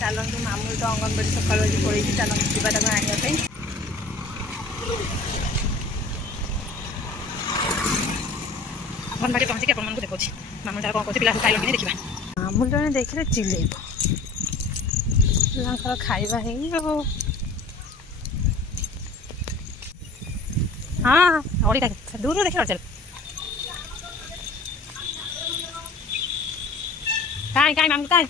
चलतु मामू तो अंगनवाड़ी सकाल आज पड़े चलतु जीवा आने अंगनवाड़ी पहुँचिक आपको देखा मामू तार कौन कौन पिला खाइल कि देखा मामू जन देखिए चिल्लेब खाइबा है हाँ और दूर देखा चल काय काय मामू काय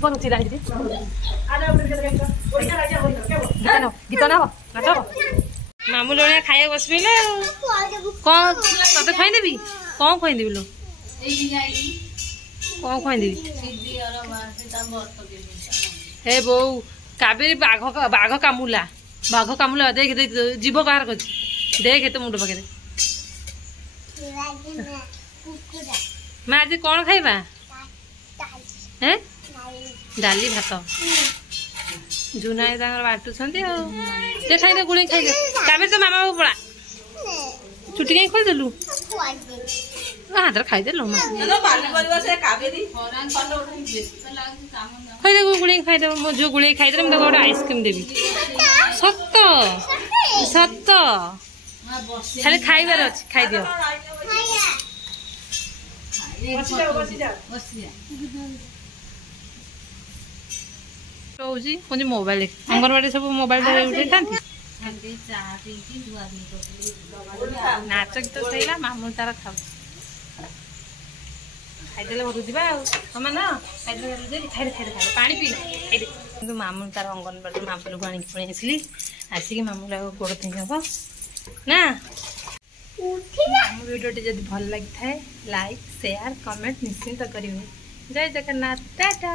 कौन चिल्ला दीदी गीत ना नाच मामू लोग खाया बस पीले कौन तब खुदेवी कौन खुदेवी लो कौन खुदेवी हे बो कावेरी बाघ बाघ कामुला देख देख जीव बाहर कर देख तो मुंड पाखे मैं आज कौन खाइबा हैं डाली भात जुना बाटुंट दे खाई गुड़ खाई कावेरी तो मामा पड़ा छुट्टी कहीं खोलदेलु हाथ खाईदेलु खाईदे गुड़ खाईदे मो जो गुड़ खाईदे मुझे गोटे आइसक्रीम देवी सत सत खाली खाइबार अच्छे खाई दियो मुझे मोबाइल अंगनवाड़ी सब मोबाइल नाच गीत सैला मामू तार खाऊ खाईदे घर जा हम ना खाईदे खाई खाई पानी पी खाईदे मामू तार अंगनवाड़ी मामू को आनी पुणी आसली आसिक मामू गोड़ पिंधि हम ना वीडियो जब भल लगी था लाइक शेयर कमेंट निश्चिंत करेंगे जय जगन्नाथ टाटा।